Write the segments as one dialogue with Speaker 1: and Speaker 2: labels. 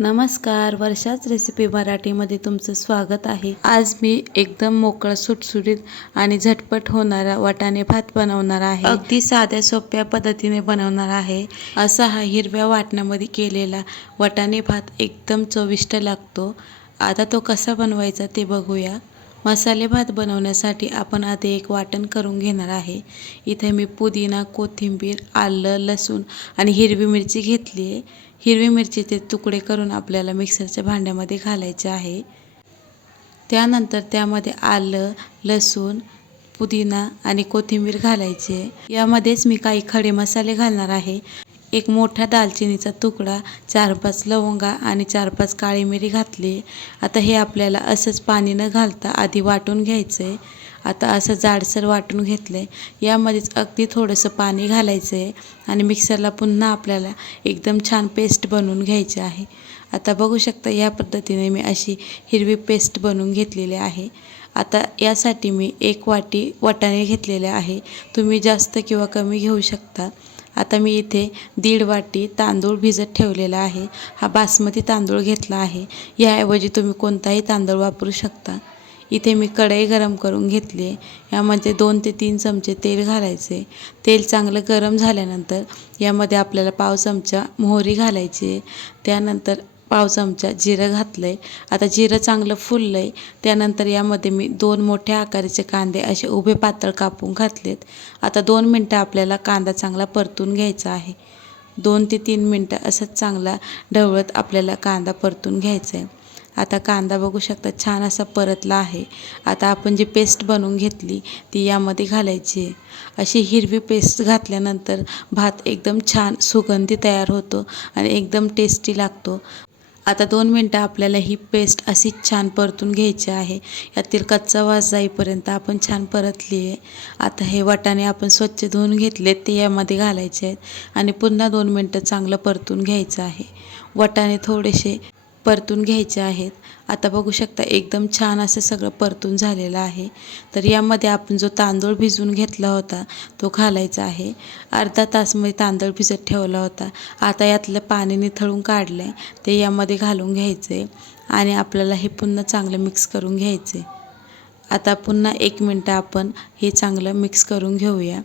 Speaker 1: नमस्कार. वर्षाच रेसिपी मराठीमध्ये तुमचं स्वागत आहे. आज मी एकदम मोकळं सुटसुटीत आणि झटपट होणारा वाटाणे भात बनवणार आहे. अगदी साध्या सोप्या पद्धतीने बनवणार आहे. असा हा हिरव्या वाटणामध्ये केलेला वाटाणे भात एकदम चविष्ट लागतो. आता तो कसा बनवायचा ते बघूया. मसाले भात बनवण्यासाठी आपण आधी एक वाटण करून घेणार आहे. इथे मी पुदिना कोथिंबीर आलं लसूण आणि हिरवी मिरची घेतली आहे. हिरवी मिरचीचे तुकडे करून आपल्याला मिक्सरच्या भांड्यामध्ये घालायचे आहे. त्यानंतर त्यामध्ये आलं लसूण पुदिना आणि कोथिंबीर घालायची आहे. यामध्येच मी काही खडे मसाले घालणार आहे. एक मोठा दालचिनीचा तुकडा चार पाच लवंगा आणि चार पाच काळी मिरी घातली. आता हे आपल्याला असंच पाणी न घालता आधी वाटून घ्यायचं आहे आता असं जाडसर वाटून घेतलं आहे यामध्येच अगदी थोडंसं पाणी घालायचं आहे आणि मिक्सरला पुन्हा आपल्याला एकदम छान पेस्ट बनवून घ्यायची आहे. आता बघू शकता या पद्धतीने मी अशी हिरवी पेस्ट बनवून घेतलेली आहे. आता यासाठी मी एक वाटी वाटाणे घेतलेले आहे. तुम्ही जास्त किंवा कमी घेऊ शकता. आता मी इथे दीड वाटी तांदूळ भिजत ठेवलेला आहे. हा बासमती तांदूळ घेतला आहे. याऐवजी तुम्ही कोणताही तांदूळ वापरू शकता. इथे मी कढई गरम करून घेतली आहे. यामध्ये दोन ते तीन चमचे तेल घालायचे तेल चांगलं गरम झाल्यानंतर यामध्ये आपल्याला पाव चमचा मोहरी घालायची त्यानंतर पाव चमचा जिरं घातलं आहे आता जिरं चांगलं फुललं आहे त्यानंतर यामध्ये मी दोन मोठ्या आकाराचे कांदे असे उभे पातळ कापून घातलेत. आता दोन मिनटं आपल्याला कांदा चांगला परतून घ्यायचा आहे. दोन ते तीन मिनटं असंच चांगला ढवळत आपल्याला कांदा परतून घ्यायचा आहे आता कांदा बघू शकता छान असा परतला आहे. आता आपण जी पेस्ट बनवून घेतली ती यामध्ये घालायची आहे. अशी हिरवी पेस्ट घातल्यानंतर भात एकदम छान सुगंधी तयार होतो आणि एकदम टेस्टी लागतो. आता दोन मिनटं आपल्याला ही पेस्ट अशी छान परतून घ्यायची आहे. यातील कच्चा वास जाईपर्यंत आपण छान परतली आहे. आता हे वाटाणे आपण स्वच्छ धुवून घेतले ते यामध्ये घालायचे आहेत आणि पुन्हा दोन मिनटं चांगलं परतून घ्यायचं आहे. वाटाणे थोडेसे परतून घ्यायचे आहेत. आता बघू शकता एकदम छान असं सगळं परतून झालेलं आहे. तर यामध्ये आपण जो तांदूळ भिजवून घेतला होता तो घालायचा आहे. अर्धा तासमध्ये तांदूळ भिजत ठेवला होता. आता यातलं पाणी निथळून काढलं आहे ते यामध्ये घालून घ्यायचं आहे आणि आपल्याला हे पुन्हा चांगलं मिक्स करून घ्यायचं. आहे आता पुन्हा एक मिनटं आपण हे चांगलं मिक्स करून घेऊया.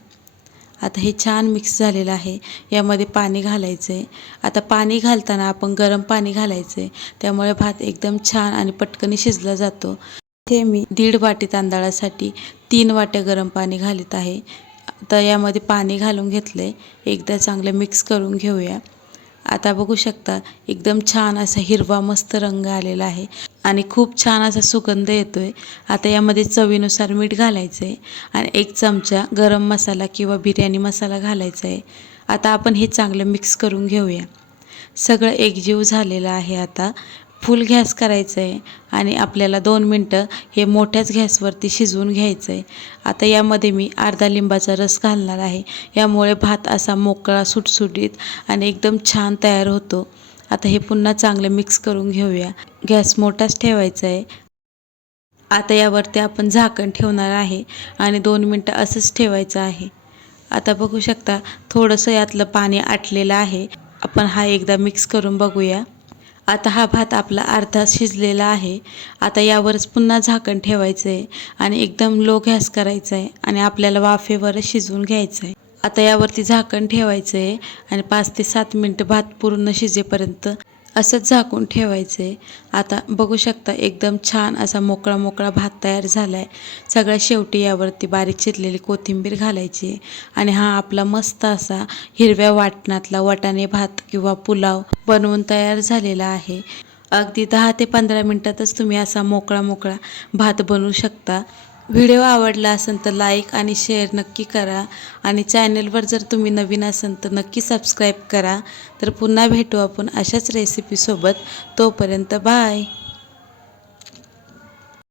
Speaker 1: आता हे छान मिक्स झालेलं आहे. यामध्ये पाणी घालायचं आहे आता पाणी घालताना आपण गरम पाणी घालायचं आहे त्यामुळे भात एकदम छान आणि पटकन शिजला जातो. ते मी दीड वाटी तांदळासाठी तीन वाट्या गरम पाणी घालीत आहे. आता यामध्ये पाणी घालून घेतलं आहे एकदा चांगलं मिक्स करून घेऊया. आता बघू शकता एकदम छान असा हिरवा मस्त रंग आलेला आहे. आणि खूप छान असा सुगंध येतो आहे आता यामध्ये चवीनुसार मीठ घालायचं आहे आणि एक चमचा गरम मसाला किंवा बिर्याणी मसाला घालायचा आहे आता आपण हे चांगलं मिक्स करून घेऊया. सगळं एकजीव झालेलं आहे आता. फुल गॅस करायचं आहे आणि आपल्याला दोन मिनटं हे मोठ्याच गॅसवरती शिजवून घ्यायचं आहे आता यामध्ये मी अर्धा लिंबाचा रस घालणार आहे. यामुळे भात असा मोकळा सुटसुटीत आणि एकदम छान तयार होतो. आता हे पुन्हा चांगलं मिक्स करून घेऊया. गॅस मोठाच ठेवायचा आहे. आता यावरती आपण झाकण ठेवणार आहे आणि दोन मिनटं असंच ठेवायचं आहे. आता बघू शकता थोडंसं यातलं पाणी आटलेलं आहे. आपण हा एकदा मिक्स करून बघूया. आता हा भात आपला अर्धा शिजलेला आहे. आता यावरच पुन्हा झाकण ठेवायचं आहे आणि एकदम लो गॅस करायचा आहे आणि आपल्याला वाफेवरच शिजवून घ्यायचं आहे आता यावरती झाकण ठेवायचं आहे आणि पाच ते सात मिनटं भात पूर्ण शिजेपर्यंत असंच झाकून ठेवायचं आहे आता बघू शकता एकदम छान असा मोकळा मोकळा भात तयार झाला आहे सगळ्या शेवटी यावरती बारीक चिरलेली कोथिंबीर घालायची आणि हा आपला मस्त असा हिरव्या वाटणातला वाटाणे भात किंवा पुलाव बनवून तयार झालेला आहे. अगदी दहा ते पंधरा मिनटातच तुम्ही असा मोकळा मोकळा भात बनवू शकता. व्हिडिओ आवडला असेल तर लाईक आणि शेअर नक्की करा. आणि चॅनलवर जर तुम्ही नवीन असाल तर नक्की सबस्क्राईब करा. तर पुन्हा भेटू आपण अशाच रेसिपीसोबत तोपर्यंत बाय.